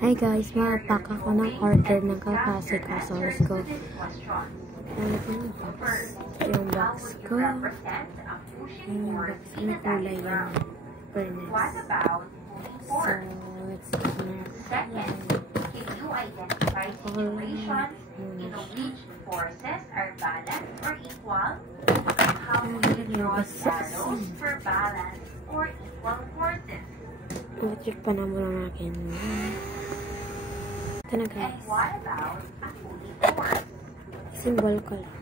Hi guys, ma-pack ako ng order ng kakasi ko. So, let's go. Yung box ko. Yung box ko. May kulay yan. Furnace. So, let's go. Second, can you identify situations in which forces are balanced or equal? How do you draw arrows for balance or equal forces? I-check pa na muna natin. Ito na guys. And what about a pulling force? Symbol ko lang.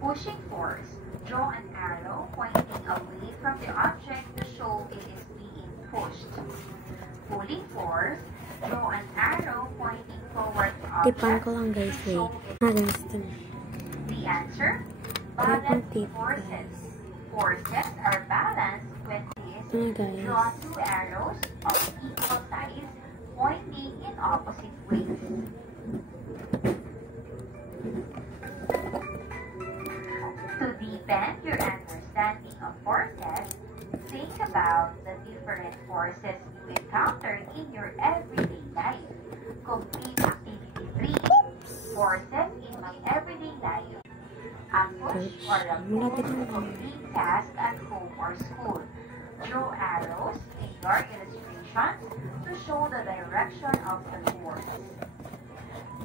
Pushing force. Draw an arrow pointing away from the object to show it is being pushed. Pulling force. Draw an arrow pointing toward the object. Tipan ko lang guys, wait. Guys, ito na. The answer? Balanced forces. Forces are balanced when draw two arrows of equal size pointing in opposite ways. To deepen your understanding of forces, think about the different forces you encounter in your everyday life. Complete activity 3. Forces in my everyday life. A push or a pull to complete task at home or school. Draw arrows in your illustrations to show the direction of the force.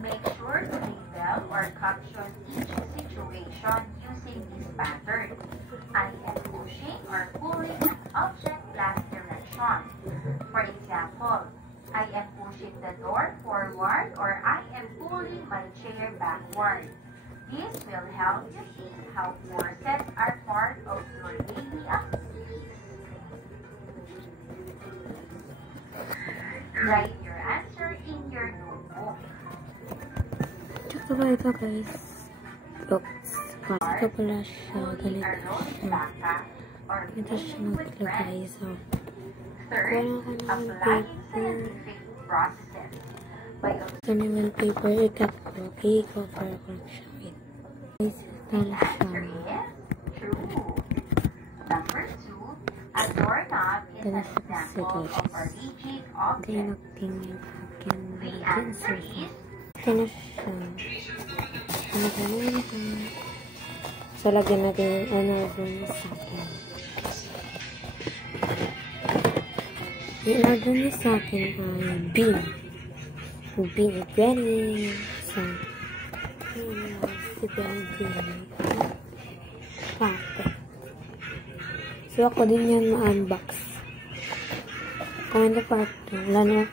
Make sure to label or caption each situation using this pattern. I am pushing or pulling an object plus direction. For example, I am pushing the door forward or I am pulling my chair backward. This will help you see how forces are part of your daily activities. Write your answer in your notebook. Check ba ito guys? Oops. Ito pala siya. Ganito siya. Ganito siya naglagay. So, wala ka naman paper. Ito naman paper. I-cut ko. I-cover ko lang siya. Wait. Guys, ito na siya. Number 2. A doorknob is an example of a rigid object. The answer is ito na siya. So, lagyan natin yung ano dun sa akin. Yung lagyan niya sa akin ay bean. Bean is ready. So, yun na. Si bean. Perfect. So, ako din yan ma-unbox. Comment na part 2. Wala na